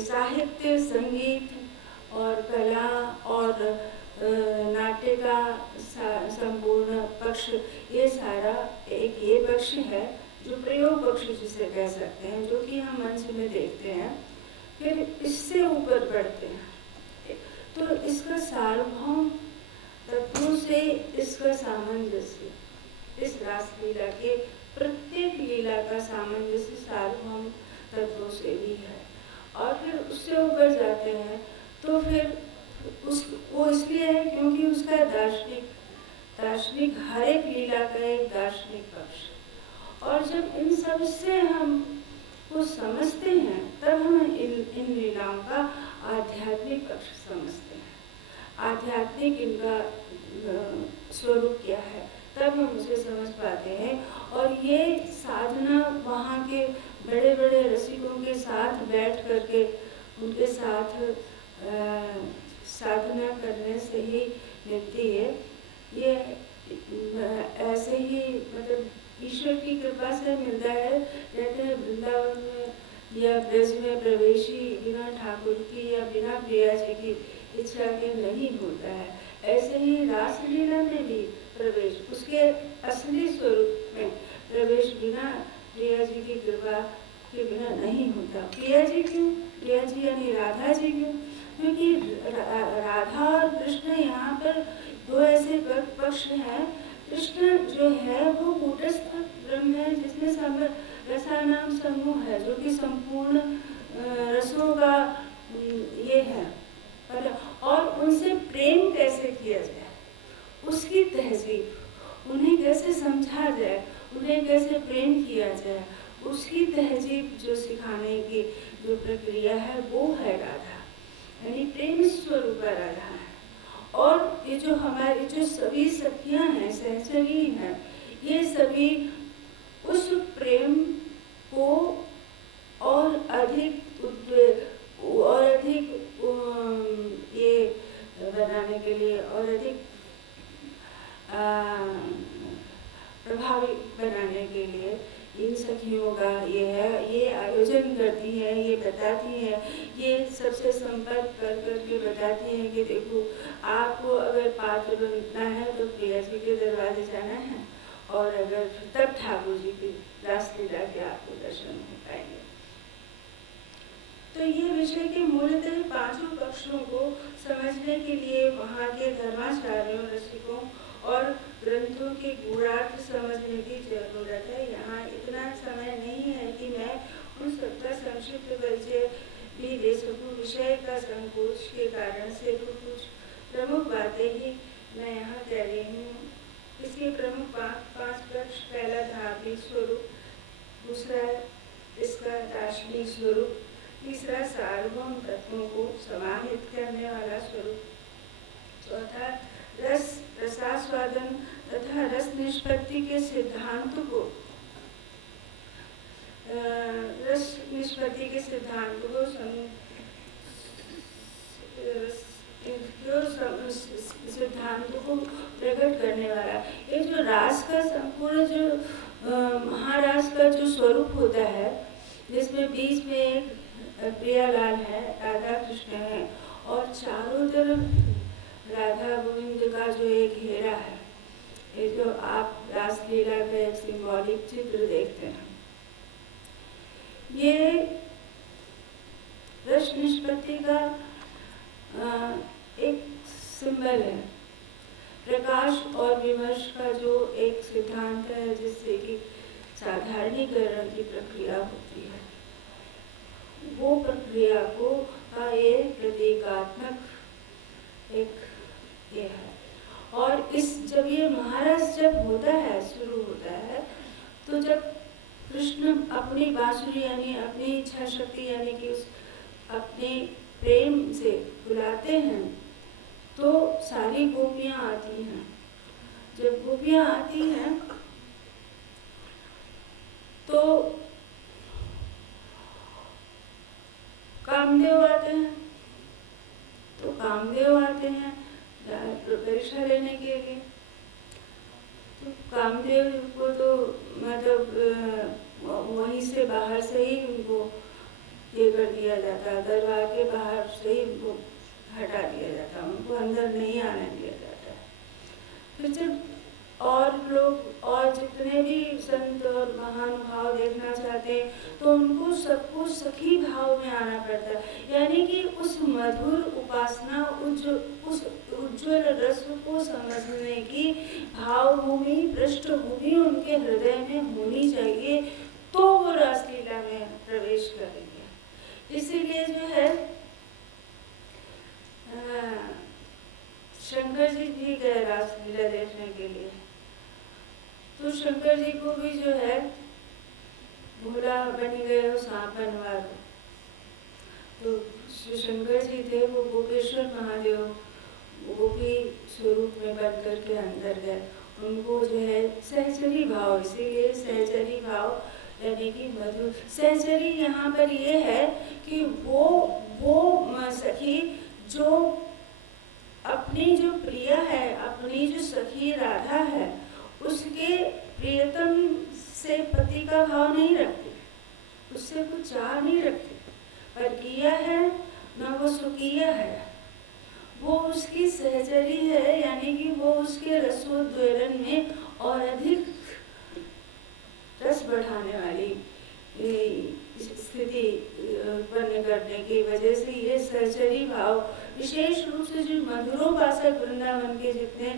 साहित्य, संगीत और कला और नाट्य का संपूर्ण पक्ष, ये सारा एक ये पक्ष है जो प्रयोग पक्ष जिसे कह सकते हैं, जो कि हम मंच में देखते हैं। फिर इससे ऊपर बढ़ते हैं तो इसका सार्वभौम तत्वों से इसका सामंजस्य, इस रासलीला के प्रत्येक लीला का सामंजस्य सार्वभौम तत्वों से भी है। और फिर उससे ऊपर जाते हैं तो फिर वो इसलिए है क्योंकि उसका दार्शनिक हर एक लीला का एक दार्शनिक पक्ष। और जब इन सब से हम को समझते हैं तब हम इन लीलाओं का आध्यात्मिक पक्ष समझते हैं। आध्यात्मिक इनका स्वरूप क्या है, तब हम उसे समझ पाते हैं। और ये साधना वहाँ के बड़े बड़े रसिकों के साथ बैठ करके उनके साथ साधना करने से ही मिलती है। ये ऐसे ही मतलब ईश्वर की कृपा से मिलता है। कहते हैं वृंदावन में या ब्रज में प्रवेश ही बिना ठाकुर की या बिना प्रिया जी की इच्छा के नहीं होता है। ऐसे ही रासलीला में भी प्रवेश, उसके असली स्वरूप में प्रवेश बिना प्रिया जी की कृपा के बिना नहीं होता। प्रिया जी क्यों? प्रिया जी यानी राधा जी क्यों? क्योंकि राधा और कृष्ण यहाँ पर दो ऐसे पक्ष हैं। कृष्ण जो है वो कूटस्थ ब्रह्म है जिसमें रसानाम समूह है, जो कि संपूर्ण रसों का ये है। और उनसे प्रेम कैसे किया जाए, उसकी तहजीब, उन्हें कैसे समझा जाए, उन्हें कैसे प्रेम किया जाए, उसकी तहजीब जो सिखाने की जो प्रक्रिया है वो है राधा, यानी प्रेम स्वरूप राधा है। और ये जो हमारी जो सभी सखियां हैं, सहचरी हैं, ये सभी उस प्रेम को और अधिक ये बनाने के लिए और अधिक प्रभावी बनाने के लिए इन सखियों का ये है, ये आयोजन करती है, ये बताती है, ये सबसे संपर्क कर करके बताती है कि देखो आपको अगर पात्र बनना है तो प्रिया जी के दरवाजे जाना है, और अगर तब ठाकुर जी की रासलीला के आपको दर्शन हो पाएंगे। तो ये विषय के मूलतः पांचों पक्षों को समझने के लिए वहाँ के धर्माचार्यों, रसिकों और ग्रंथों के गूढ़ार्थ समझने की जरूरत है। यहाँ इतना समय नहीं है कि मैं उन सबका संक्षिप्त परिचय भी दे सकूँ। विषय का संकोच के कारण से कुछ प्रमुख बातें ही मैं यहाँ कह रही हूँ। इसके प्रमुख पांच पक्ष: पहला धार्मिक स्वरूप, दूसरा इसका दार्शनिक स्वरूप, तीसरा सार्वभौम तत्वों को समाहित करने वाला स्वरूप, चौथा रसास्वादन तथा रस निष्पत्ति के सिद्धांत को सिद्धांत को प्रकट करने वाला। ये जो रास का संपूर्ण जो महारास का जो स्वरूप होता है, जिसमें बीच में एक प्रियालाल है, राधा कृष्ण है, और चारों तरफ राधा गोविंद का जो एक घेरा है, ये जो आप रासलीला का एक सिंबॉलिक चित्र देखते हैं, ये रस निष्पत्ति का एक सिंबल है। प्रकाश और विमर्श का जो एक सिद्धांत है जिससे कि साधारणीकरण की प्रक्रिया होती है, वो प्रक्रिया को का ये प्रतीकात्मक एक ये है। और इस जब ये महारास जब होता है, शुरू होता है, तो जब कृष्ण अपनी बांसुरी यानी अपनी इच्छा शक्ति यानी कि उस अपने प्रेम से बुलाते हैं, तो सारी गोपियाँ आती हैं। जब गोपियाँ आती हैं तो कामदेव आते हैं, परीक्षा लेने के लिए। तो कामदेव को तो मतलब वहीं से बाहर से ही उनको ये कर दिया जाता, दरबार के बाहर से ही उनको हटा दिया जाता, उनको अंदर नहीं आने दिया जाता। फिर जब और लोग और जितने भी संत और महानुभाव देखना चाहते हैं तो उनको सबको सखी भाव में आना पड़ता है, यानी कि उस मधुर उपासना उस उज्ज्वल रस को समझने की भावभूमि पृष्ठभूमि उनके हृदय में होनी चाहिए, तो वो रासलीला में प्रवेश करेंगे। इसीलिए जो है शंकर जी भी गए रासलीला देखने के लिए, तो शंकर जी को भी जो है भोला बन गए हो सांप बनवा दो। तो शंकर जी थे वो गोपेश्वर महादेव गोपी स्वरूप में बन करके अंदर गए, उनको जो है सहचरी भाव, इसीलिए सहचरी भाव यानी कि मधुर सहचरी यहाँ पर ये है कि वो सखी जो अपनी जो प्रिया है, अपनी जो सखी राधा है, उसके प्रियतम से पति का भाव नहीं रखती, उससे कुछ चाह नहीं रखती, पर किया है न वो सुकिया है, वो उसकी सहचरी है, यानी कि वो उसके रसोद्वेलन में और अधिक रस बढ़ाने वाली स्थिति उत्पन्न करने की वजह से ये सहचरी भाव, विशेष रूप से जो मधुरोपासक वृंदावन के जितने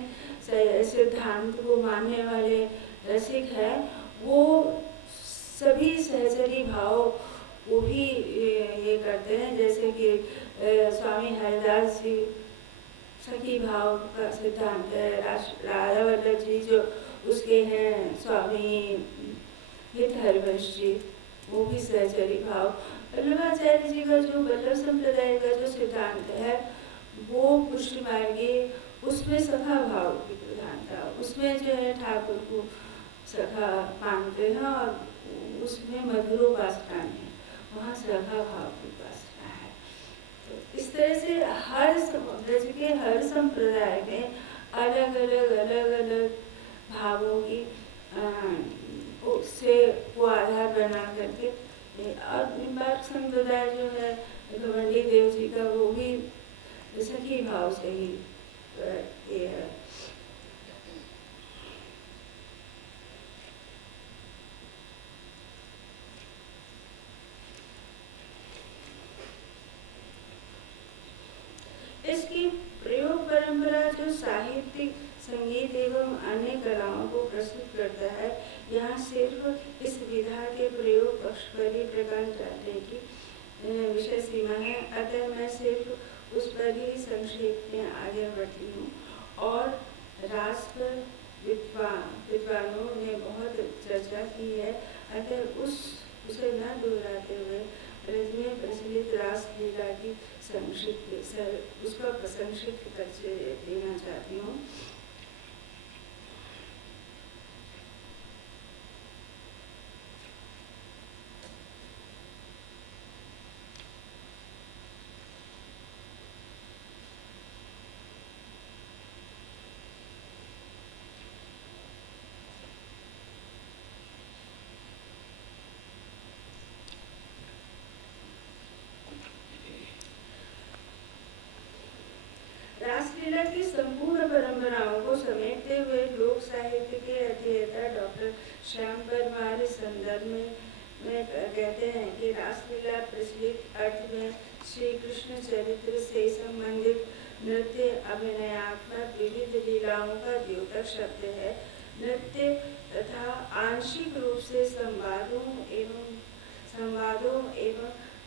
सिद्धांत को मानने वाले रसिक हैं, वो सभी सहचरी भाव वो भी ये करते हैं। जैसे कि स्वामी हरिदास जी सखी भाव का सिद्धांत है, राधा वल्लभ जी जो उसके हैं स्वामी हित हरिवंश जी, वो भी सहचरी भाव। वल्लभाचार्य जी का जो वल्लभ संप्रदाय का जो सिद्धांत है वो पुष्टि मार्गी, उसमें सखा भाव की प्रधानता, उसमें जो है ठाकुर को सखा मानते हैं और उसमें मधुरोपासना है, वहाँ सखा भाव की उपासना है। तो इस तरह से हर ब्रज के हर संप्रदाय में अलग अलग भावों की उससे वो आधार बना करके, और निम्बार्क संप्रदाय जो है घमंडी देव जी का, वो भी सखी भाव से ही ये है। इसकी प्रयोग परंपरा जो साहित्यिक संगीत एवं अन्य कलाओं को प्रस्तुत करता है, यहाँ सिर्फ इस विधा के प्रयोग पक्ष पर ही प्रकाश डालने की विषय सीमा है, अतः मैं सिर्फ उस पर ही संक्षेप में आगे बढ़ती हूँ। और रास पर विद्वानों ने बहुत चर्चा की है, अतः उसे न दोहराते हुए ब्रज में प्रचलित रास लीला की उसका संक्षिप्त परिचय देना चाहती हूँ। रासलीला की संपूर्ण परंपराओं को समेटते हुए लोक साहित्य के अध्येता डॉक्टर श्याम परमार इस संदर्भ में कहते हैं कि रासलीला प्रचलित अर्थ में श्री कृष्ण चरित्र से संबंधित नृत्य अभिनयात्मक विविध लीलाओं का द्योतक शब्द है। नृत्य तथा आंशिक रूप से संवादों एवं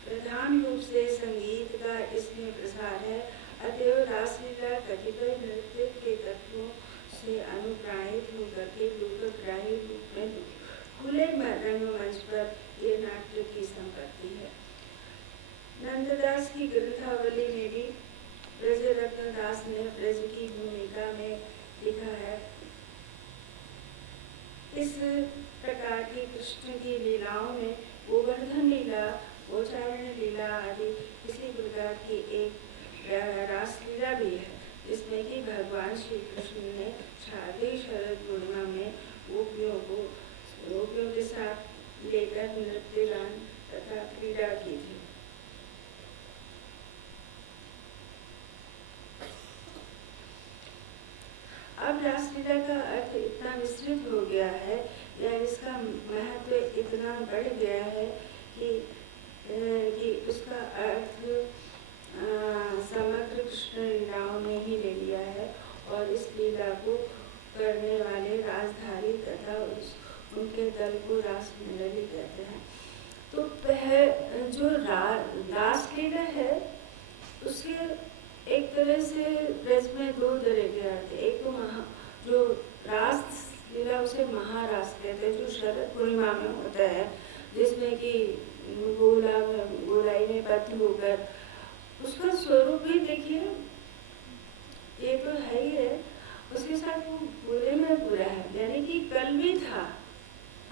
प्रधान रूप से संगीत का इसमें प्रसार है। अतएव रासलीला कतिपय नृत्य के तत्वों से अनुप्राणित होकर के लोकग्राही रूप में खुले रंगमंच पर ये नाट्य की संपत्ति है। नंददास की ग्रंथावली में भी ब्रजरत्न दास ने ब्रज की भूमिका में लिखा है, इस प्रकार की कृष्ण की लीलाओं में गोवर्धन लीला, गोचारण लीला आदि इसी प्रकार की एक रासलीला भी है, जिसमें कि भगवान श्री कृष्ण ने शारदीय शरद पूर्णिमा में गोपियों के साथ लेकर नृत्य गान तथा क्रीड़ा की थी। रासलीला का अर्थ इतना विस्तृत हो गया है या इसका महत्व इतना बढ़ गया है कि उसका अर्थ समग्र कृष्ण लीलाओं ने ही ले लिया है और इस लीला को करने वाले रासधारी तथा उनके दल को रास मंडली कहते हैं। तो जो रासलीला है उसके एक तरह से ब्रज में दो तरह के अर्थ है। एक तो जो रास लीला उसे महारास कहते हैं, जो शरद पूर्णिमा में होता है, जिसमें कि गोलाई में बद्ध होकर उसका स्वरूप भी देखिए, ये तो है ही है, उसके साथ वो बुरे में बुरा है, यानी कि कल भी था,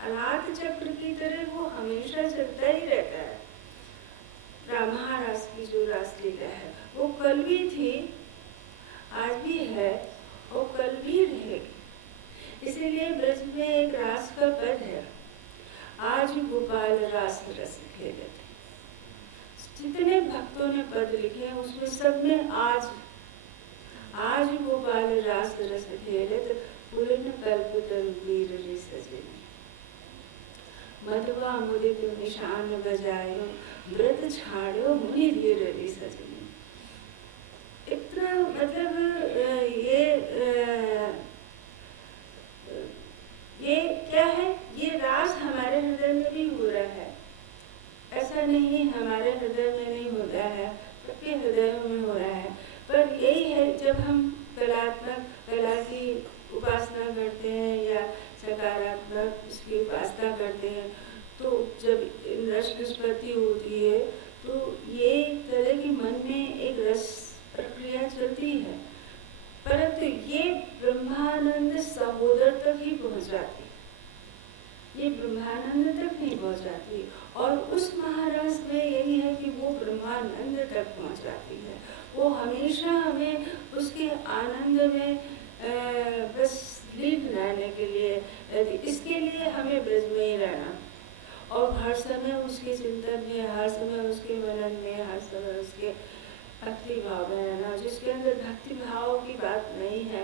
अनाथ चक्र की तरह वो हमेशा चलता ही रहता है। महारास की जो रासलीला है वो कल भी थी, आज भी है और कल भी रहेगी। इसीलिए ब्रज में एक रास का पद है, आज गोपाल रास रस खेलत। जितने भक्तों ने पद लिखे हैं उसमें सब में आज गोपाल रास रस खेलत, पूर्ण कल्प तरुवीर रे सजनी। मधवा मुदित निशान बजायो, व्रत छाड़ो मुनि धीर रे सजनी। इतना मतलब ये क्या है, ये रास हमारे हृदय में भी हो रहा है, ऐसा नहीं हमारे हृदय में नहीं होता है, सबके हृदयों में हो रहा है। पर यही है, जब हम कला की उपासना करते हैं या सकारात्मक उसकी उपासना करते हैं, तो जब रस निष्पत्ति होती है तो ये तरह की मन में एक रस प्रक्रिया चलती है, परंतु ये ब्रह्मानंद सहोदर तक ही पहुँच जाती है, ये ब्रह्मानंद तक नहीं पहुँच जाती। और उस महाराज में यही है कि वो ब्रह्मानंद तक पहुँच जाती है, वो हमेशा हमें उसके आनंद में बस लीन रहने के लिए, इसके लिए हमें ब्रज में ही रहना और हर समय उसके चिंतन में, हर समय उसके मनन में, हर समय उसके भक्ति भाव में रहना। जिसके अंदर भक्ति भाव की बात नहीं है